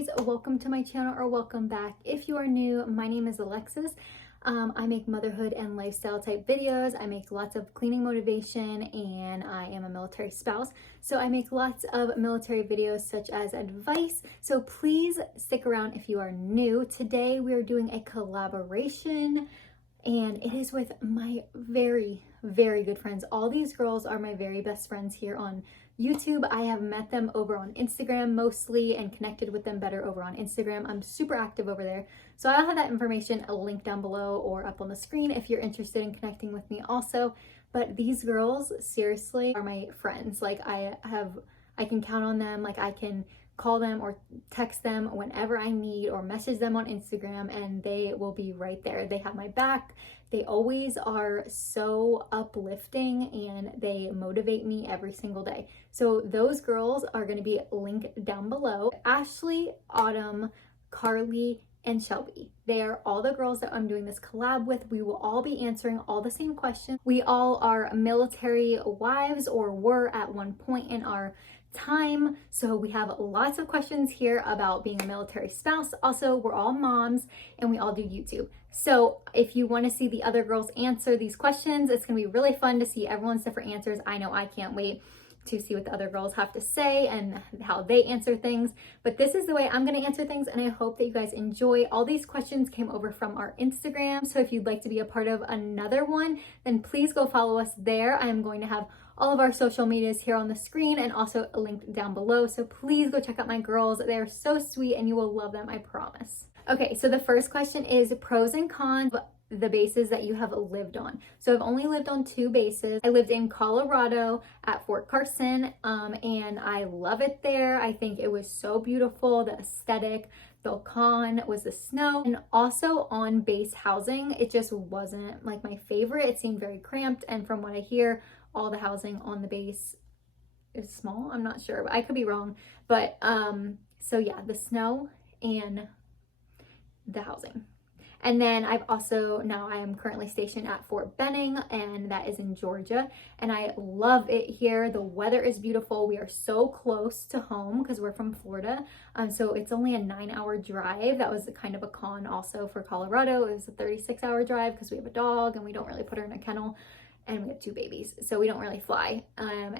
guys, welcome to my channel or welcome back. If you are new, my name is Alexis. I make motherhood and lifestyle type videos. I make lots of cleaning motivation and I am a military spouse. So I make lots of military videos such as advice. So please stick around if you are new. Today we are doing a collaboration and it is with my very good friends. All these girls are my very best friends here on YouTube. I have met them over on Instagram mostly and connected with them better over on Instagram. I'm super active over there. So I'll have that information linked down below or up on the screen if you're interested in connecting with me also. But these girls seriously are my friends. Like I can count on them. Like I can call them or text them whenever I need or message them on Instagram and they will be right there. They have my back. They always are so uplifting and they motivate me every single day. So those girls are going to be linked down below. Ashley, Autumn, Carly, and Shelby. They are all the girls that I'm doing this collab with. We will all be answering all the same questions. We all are military wives or were at one point in our time. So we have lots of questions here about being a military spouse. Also, we're all moms and we all do YouTube. So if you want to see the other girls answer these questions, it's going to be really fun to see everyone's different answers. I know I can't wait to see what the other girls have to say and how they answer things. But this is the way I'm going to answer things and I hope that you guys enjoy. All these questions came over from our Instagram. So if you'd like to be a part of another one, then please go follow us there. I am going to have all of our social medias here on the screen and also linked down below. So please go check out my girls. They are so sweet and you will love them, I promise. Okay, so the first question is pros and cons of the bases that you have lived on. So I've only lived on 2 bases. I lived in Colorado at Fort Carson and I love it there. I think it was so beautiful, the aesthetic. The con was the snow, and also on base housing, it just wasn't like my favorite. It seemed very cramped, and from what I hear, all the housing on the base is small. I'm not sure, but I could be wrong. But so yeah, the snow and the housing. And then I am currently stationed at Fort Benning and that is in Georgia. And I love it here. The weather is beautiful. We are so close to home because we're from Florida. So it's only a 9-hour drive. That was kind of a con also for Colorado. It was a 36-hour drive because we have a dog and we don't really put her in a kennel. And we have 2 babies. So we don't really fly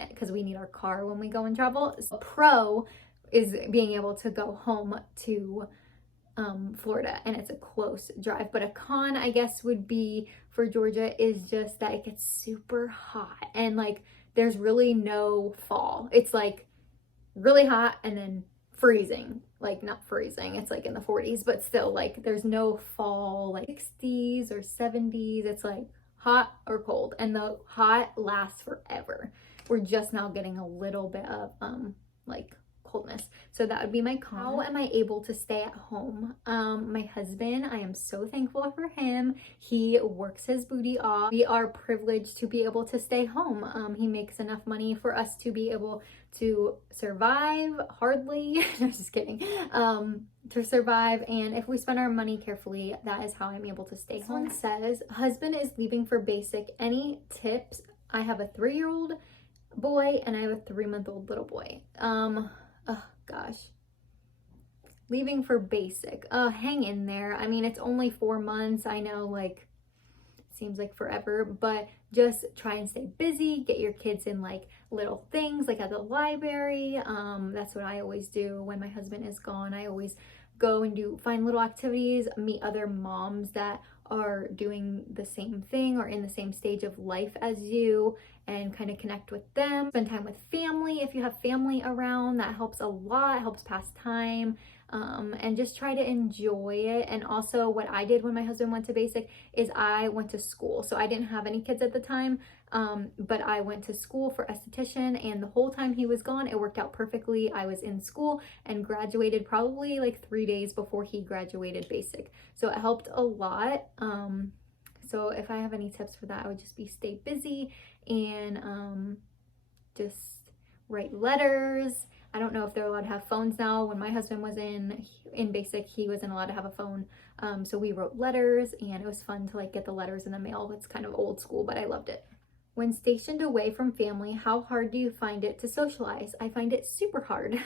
because we need our car when we go and travel. So pro is being able to go home to Florida and it's a close drive. But a con I guess would be for Georgia is just that it gets super hot and like there's really no fall. It's like really hot and then freezing, like not freezing, it's like in the 40s, but still like there's no fall, like 60s or 70s. It's like hot or cold and the hot lasts forever. We're just now getting a little bit of like coldness. So that would be my con. How am I able to stay at home? My husband, I am so thankful for him. He works his booty off. We are privileged to be able to stay home. He makes enough money for us to be able to survive, hardly, no, just kidding, to survive. And if we spend our money carefully, that is how I'm able to stay home. This one says, husband is leaving for basic. Any tips? I have a 3-year-old boy and I have a 3-month-old little boy. Oh gosh, leaving for basic. Hang in there. I mean, it's only 4 months. I know, like, it seems like forever, but just try and stay busy. Get your kids in like little things, like at the library. That's what I always do when my husband is gone. I always go and find little activities, meet other moms that are doing the same thing or in the same stage of life as you and kind of connect with them. Spend time with family. If you have family around, that helps a lot. It helps pass time and just try to enjoy it. And also what I did when my husband went to basic is I went to school. So I didn't have any kids at the time, but I went to school for esthetician and the whole time he was gone, it worked out perfectly. I was in school and graduated probably like 3 days before he graduated basic. So it helped a lot. So if I have any tips for that, I would just be stay busy and just write letters. I don't know if they're allowed to have phones now. When my husband was in basic, he wasn't allowed to have a phone. So we wrote letters and it was fun to like get the letters in the mail. It's kind of old school, but I loved it. When stationed away from family, how hard do you find it to socialize? I find it super hard.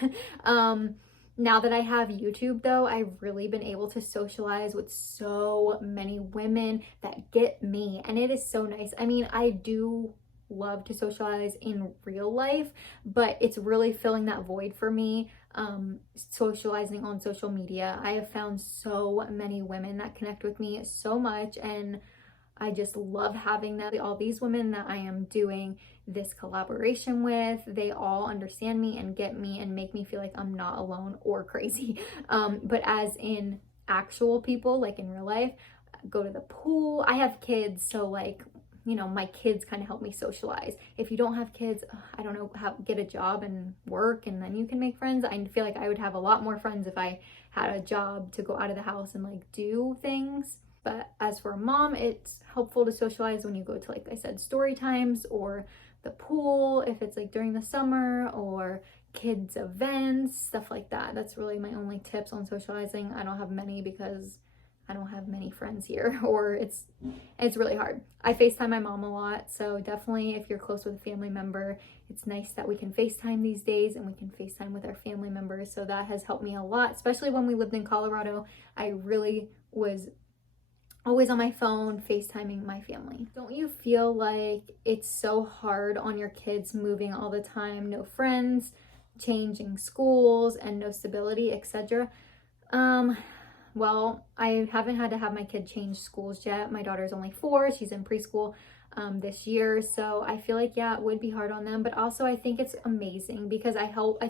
Now that I have YouTube though, I've really been able to socialize with so many women that get me, and it is so nice. I mean, I do love to socialize in real life, but it's really filling that void for me, socializing on social media. I have found so many women that connect with me so much, and I just love having that. All these women that I am doing this collaboration with, they all understand me and get me and make me feel like I'm not alone or crazy. But as in actual people, like in real life, go to the pool. I have kids, so like, you know, my kids kind of help me socialize. If you don't have kids, I don't know, get a job and work, and then you can make friends. I feel like I would have a lot more friends if I had a job to go out of the house and like do things. But as for a mom, it's helpful to socialize when you go to, like I said, story times or the pool, if it's like during the summer, or kids events, stuff like that. That's really my only tips on socializing. I don't have many because I don't have many friends here, or it's really hard. I FaceTime my mom a lot, so definitely if you're close with a family member, it's nice that we can FaceTime these days, and we can FaceTime with our family members. So that has helped me a lot, especially when we lived in Colorado. I really was always on my phone FaceTiming my family. Don't you feel like it's so hard on your kids moving all the time, no friends, changing schools, and no stability, etc.? Well, I haven't had to have my kid change schools yet. My daughter's only 4, she's in preschool this year, so I feel like, yeah, it would be hard on them, but also I think it's amazing because I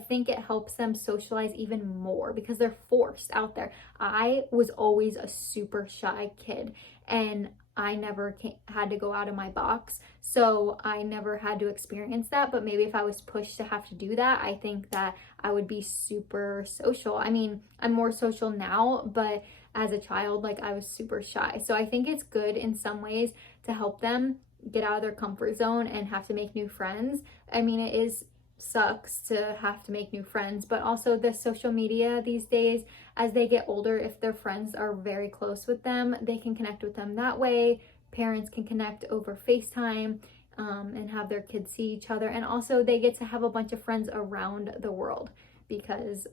think it helps them socialize even more because they're forced out there. I was always a super shy kid, and I never had to go out of my box, so I never had to experience that. But maybe if I was pushed to have to do that, I think that I would be super social. I mean, I'm more social now, but as a child, like, I was super shy. So I think it's good in some ways to help them get out of their comfort zone and have to make new friends. I mean, sucks to have to make new friends, but also the social media these days, as they get older, if their friends are very close with them, they can connect with them that way. Parents can connect over FaceTime, and have their kids see each other, and also they get to have a bunch of friends around the world because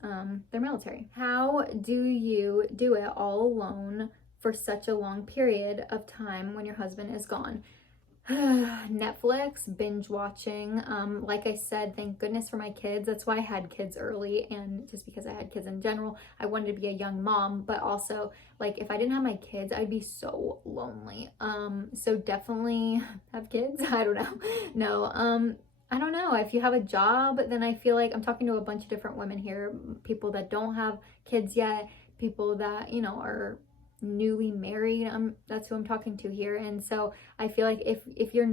they're military. How do you do it all alone for such a long period of time when your husband is gone? Netflix, binge watching. Like I said, thank goodness for my kids. That's why I had kids early, and just because I had kids in general, I wanted to be a young mom, but also, like, if I didn't have my kids, I'd be so lonely. So definitely have kids. I don't know. No, I don't know. If you have a job, then I feel like I'm talking to a bunch of different women here, people that don't have kids yet, people that, you know, are newly married. That's who I'm talking to here. And so I feel like if you're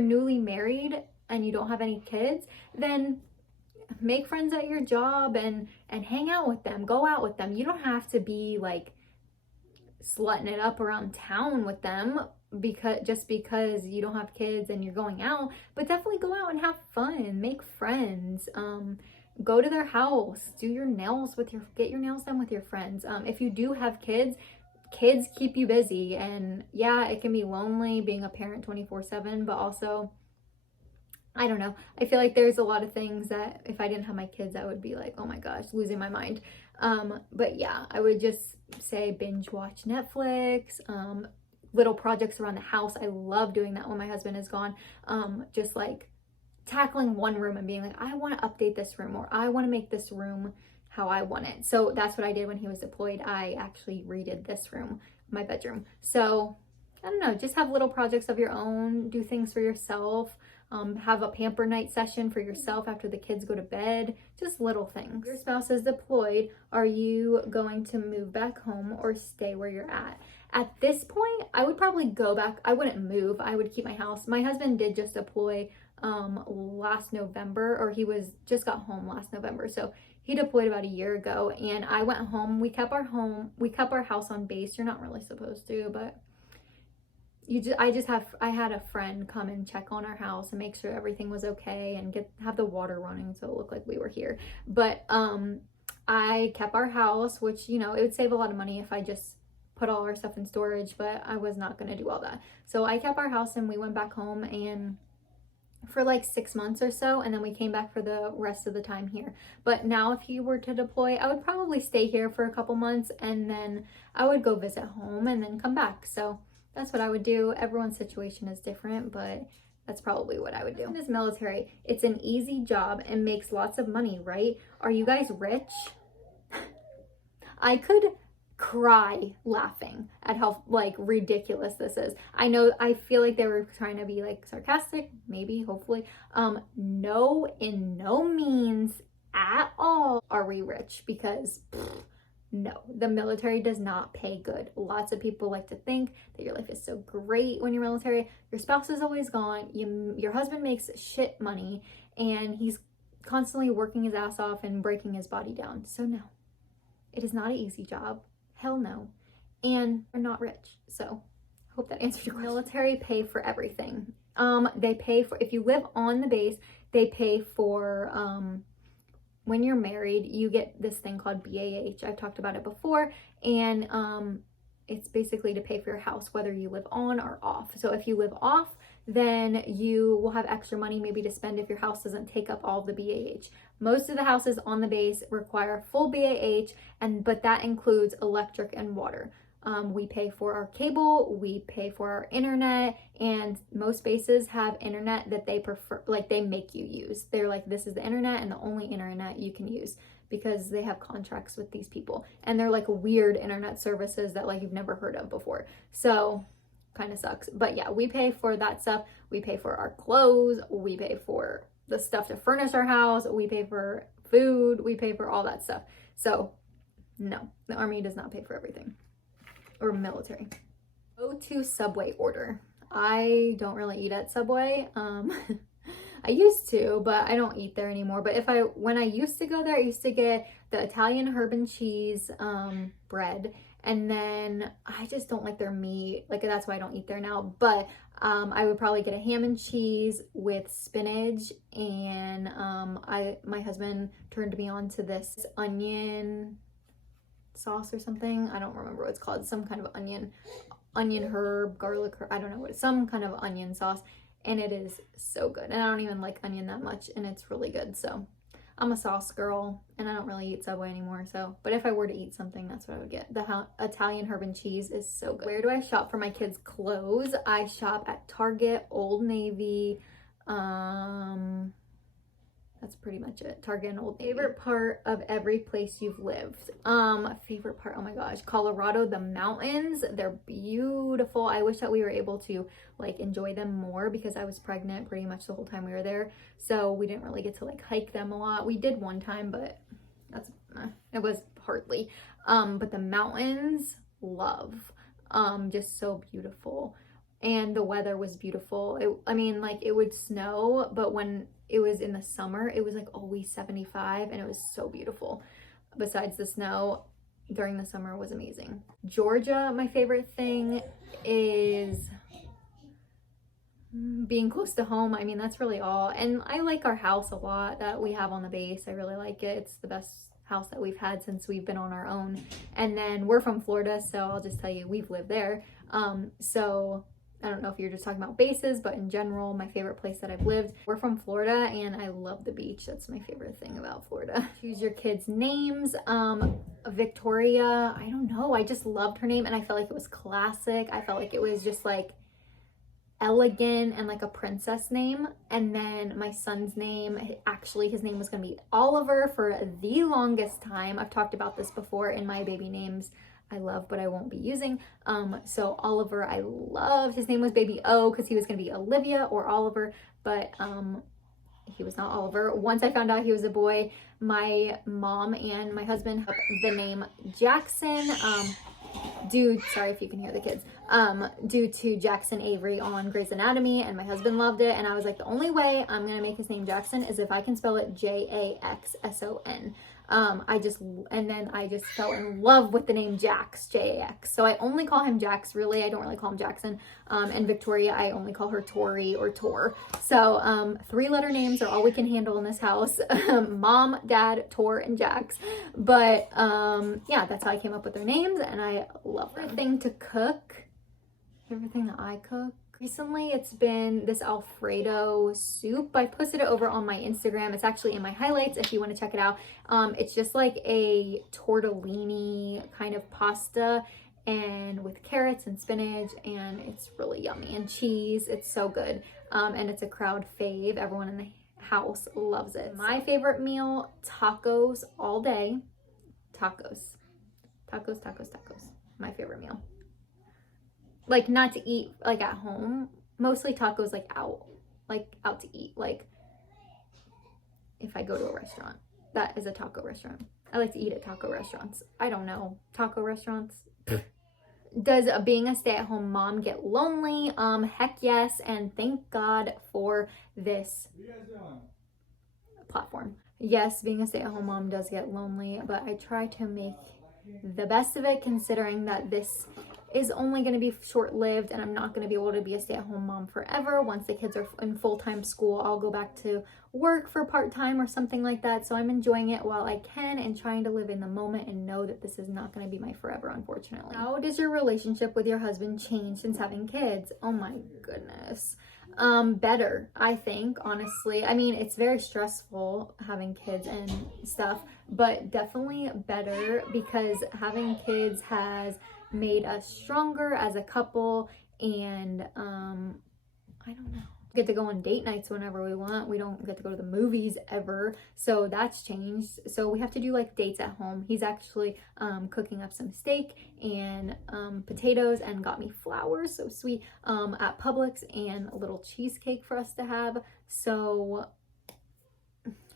newly married and you don't have any kids, then make friends at your job and hang out with them, go out with them. You don't have to be like slutting it up around town with them because you don't have kids and you're going out, but definitely go out and have fun, make friends. Go to their house, get your nails done with your friends. If you do have kids keep you busy, and yeah, it can be lonely being a parent 24/7, but also, I don't know, I feel like there's a lot of things that if I didn't have my kids, I would be like, oh my gosh, losing my mind. But yeah, I would just say binge watch Netflix, little projects around the house. I love doing that when my husband is gone. Just like tackling one room and being like, I want to update this room, or I want to make this room how I want it. So that's what I did when he was deployed. I actually redid this room, my bedroom. So I don't know, just have little projects of your own, do things for yourself, have a pamper night session for yourself after the kids go to bed, just little things. Your spouse is deployed. Are you going to move back home or stay where you're at? At this point, I would probably go back. I wouldn't move. I would keep my house. My husband did just deploy last November, or he just got home last November. So he deployed about a year ago, and I went home. We kept our house on base. You're not really supposed to, but I had a friend come and check on our house and make sure everything was okay and have the water running so it looked like we were here. But I kept our house, which, you know, it would save a lot of money if I just put all our stuff in storage, but I was not going to do all that. So I kept our house and we went back home, and for like 6 months or so, and then we came back for the rest of the time here. But now if he were to deploy, I would probably stay here for a couple months, and then I would go visit home and then come back. So that's what I would do. Everyone's situation is different, but that's probably what I would do. In this military, it's an easy job and makes lots of money, right? Are you guys rich? I could cry laughing at how like ridiculous this is. I know, I feel like they were trying to be like sarcastic, maybe, hopefully. No, in no means at all are we rich, because no, the military does not pay good. Lots of people like to think that your life is so great when you're military. Your spouse is always gone. Your husband makes shit money, and he's constantly working his ass off and breaking his body down. So no, it is not an easy job. Hell no. And we're not rich. So hope that answers your question. Military pay for everything. They pay for, if you live on the base, they pay for, when you're married, you get this thing called BAH. I've talked about it before. And it's basically to pay for your house, whether you live on or off. So if you live off, then you will have extra money maybe to spend if your house doesn't take up all the BAH. Most of the houses on the base require full BAH, but that includes electric and water. We pay for our cable, we pay for our internet, and most bases have internet that they prefer, like they make you use. They're like, this is the internet and the only internet you can use, because they have contracts with these people. And they're like weird internet services that like you've never heard of before. So kind of sucks. But yeah, we pay for that stuff. We pay for our clothes. We pay for the stuff to furnish our house. We pay for food. We pay for all that stuff. So no, the Army does not pay for everything, or military. Go to Subway order. I don't really eat at Subway. I used to, but I don't eat there anymore. But when I used to go there, I used to get the Italian herb and cheese bread. And then I just don't like their meat. Like, that's why I don't eat there now. But I would probably get a ham and cheese with spinach. And my husband turned me on to this onion sauce or something. I don't remember what it's called. Some kind of onion herb, garlic herb, I don't know what, some kind of onion sauce. And it is so good. And I don't even like onion that much, and it's really good. So I'm a sauce girl, and I don't really eat Subway anymore. So, but if I were to eat something, that's what I would get. The Italian herb and cheese is so good. Where do I shop for my kids' clothes? I shop at Target, Old Navy. That's pretty much it. Target and Old Navy. Favorite part of every place you've lived? Favorite part, oh my gosh, Colorado, the mountains, they're beautiful. I wish that we were able to like enjoy them more, because I was pregnant pretty much the whole time we were there. So we didn't really get to like hike them a lot. We did one time, but it was hardly. But the mountains, love. Just so beautiful. And the weather was beautiful. I mean, like, it would snow, but when it was in the summer, it was like always 75, and it was so beautiful. Besides the snow, during the summer was amazing. Georgia, my favorite thing is being close to home. I mean, that's really all. And I like our house a lot that we have on the base. I really like it. It's the best house that we've had since we've been on our own. And then we're from Florida, so I'll just tell you, we've lived there. So I don't know if you're just talking about bases, but in general, my favorite place that I've lived. We're from Florida, and I love the beach. That's my favorite thing about Florida. Choose your kids' names. Victoria, I don't know. I just loved her name, and I felt like it was classic. I felt like it was just like elegant and like a princess name. And then my son's name, actually his name was going to be Oliver for the longest time. I've talked about this before in my baby names I love but I won't be using. So Oliver, I loved. His name was Baby O because he was going to be Olivia or Oliver, but he was not Oliver. Once I found out he was a boy, my mom and my husband have the name Jackson, sorry if you can hear the kids, due to Jackson Avery on Grey's Anatomy, and my husband loved it, and I was like, the only way I'm gonna make his name Jackson is if I can spell it Jaxson. And then I just fell in love with the name Jax, Jax. So I only call him Jax, really. I don't really call him Jackson. And Victoria, I only call her Tori or Tor. So 3-letter names are all we can handle in this house. Mom, Dad, Tor, and Jax. But yeah, that's how I came up with their names, and I love them. Everything to cook, everything that I cook. Recently, it's been this Alfredo soup. I posted it over on my Instagram. It's actually in my highlights if you want to check it out. It's just like a tortellini kind of pasta and with carrots and spinach, and it's really yummy, and cheese. It's so good. And it's a crowd fave. Everyone in the house loves it. My favorite meal, tacos all day. Tacos. Tacos, tacos, tacos. My favorite meal. Like, not to eat like at home, mostly tacos like out to eat. Like if I go to a restaurant, that is a taco restaurant. I like to eat at taco restaurants. I don't know, taco restaurants. Does being a stay-at-home mom get lonely? Heck yes, and thank God for this platform. Yes, being a stay-at-home mom does get lonely, but I try to make the best of it, considering that this is only going to be short-lived and I'm not going to be able to be a stay-at-home mom forever. Once the kids are in full-time school, I'll go back to work for part-time or something like that. So I'm enjoying it while I can and trying to live in the moment and know that this is not going to be my forever, unfortunately. How does your relationship with your husband change since having kids? Oh my goodness. Better, I think, honestly. I mean, it's very stressful having kids and stuff, but definitely better because having kids has made us stronger as a couple, and I don't know, get to go on date nights whenever we want. We don't get to go to the movies ever, so that's changed. So we have to do like dates at home. He's actually cooking up some steak and potatoes and got me flowers, so sweet, at Publix, and a little cheesecake for us to have. So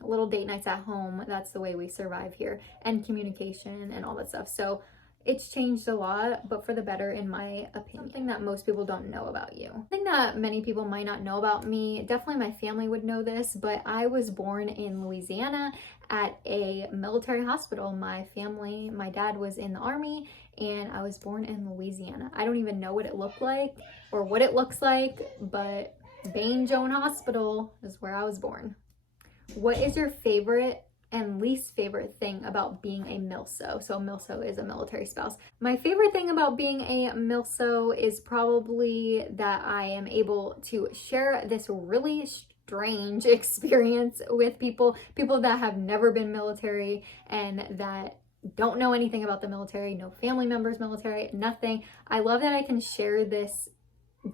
little date nights at home, that's the way we survive here, and communication and all that stuff. So it's changed a lot, but for the better, in my opinion. Something that most people don't know about you. Something that many people might not know about me, definitely my family would know this, but I was born in Louisiana at a military hospital. My family, my dad was in the Army, and I was born in Louisiana. I don't even know what it looked like or what it looks like, but Bain Joan Hospital is where I was born. What is your favorite and least favorite thing about being a MILSO? So MILSO is a military spouse. My favorite thing about being a MILSO is probably that I am able to share this really strange experience with people that have never been military and that don't know anything about the military, no family members military, nothing. I love that I can share this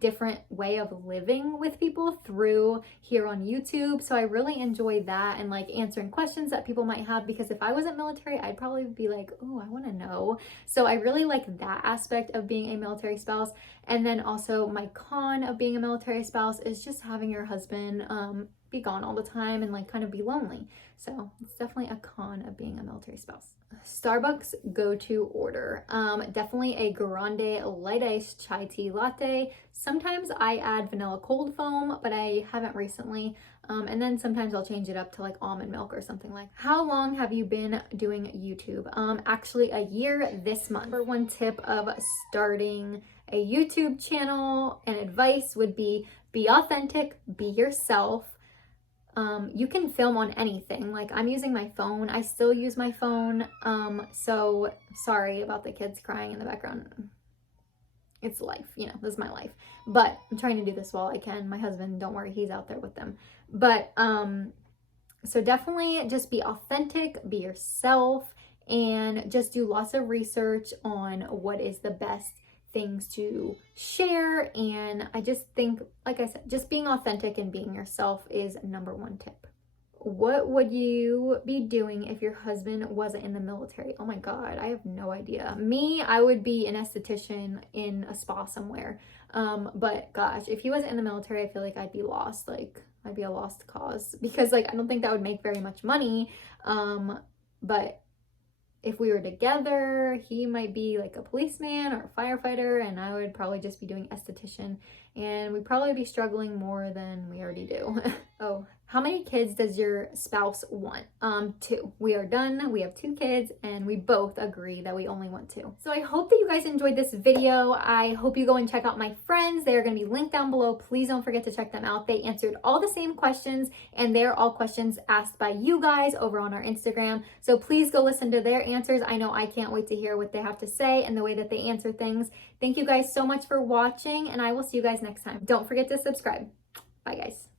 different way of living with people through here on YouTube. So I really enjoy that, and like answering questions that people might have, because if I wasn't military, I'd probably be like, oh, I want to know. So I really like that aspect of being a military spouse. And then also my con of being a military spouse is just having your husband be gone all the time and like kind of be lonely. So it's definitely a con of being a military spouse. Starbucks go-to order. Definitely a grande light iced chai tea latte. Sometimes I add vanilla cold foam, but I haven't recently. And then sometimes I'll change it up to like almond milk or something like that. How long have you been doing YouTube? Actually a year this month. For one tip of starting a YouTube channel and advice would be authentic, be yourself. You can film on anything. Like, I'm using my phone. I still use my phone. So sorry about the kids crying in the background. It's life, you know, this is my life. But I'm trying to do this while I can. My husband, don't worry, he's out there with them. But so definitely just be authentic, be yourself, and just do lots of research on what is the best things to share. And I just think, like I said, just being authentic and being yourself is number one tip. What would you be doing if your husband wasn't in the military? Oh my God, I have no idea. Me, I would be an esthetician in a spa somewhere. But gosh, if he wasn't in the military, I feel like I'd be lost. Like, I'd be a lost cause, because like, I don't think that would make very much money. But if we were together, he might be like a policeman or a firefighter, and I would probably just be doing esthetician, and we'd probably be struggling more than we already do. Oh, How many kids does your spouse want? 2. We are done. We have 2 kids and we both agree that we only want 2. So I hope that you guys enjoyed this video. I hope you go and check out my friends. They are going to be linked down below. Please don't forget to check them out. They answered all the same questions and they're all questions asked by you guys over on our Instagram. So please go listen to their answers. I know I can't wait to hear what they have to say and the way that they answer things. Thank you guys so much for watching and I will see you guys next time. Don't forget to subscribe. Bye guys.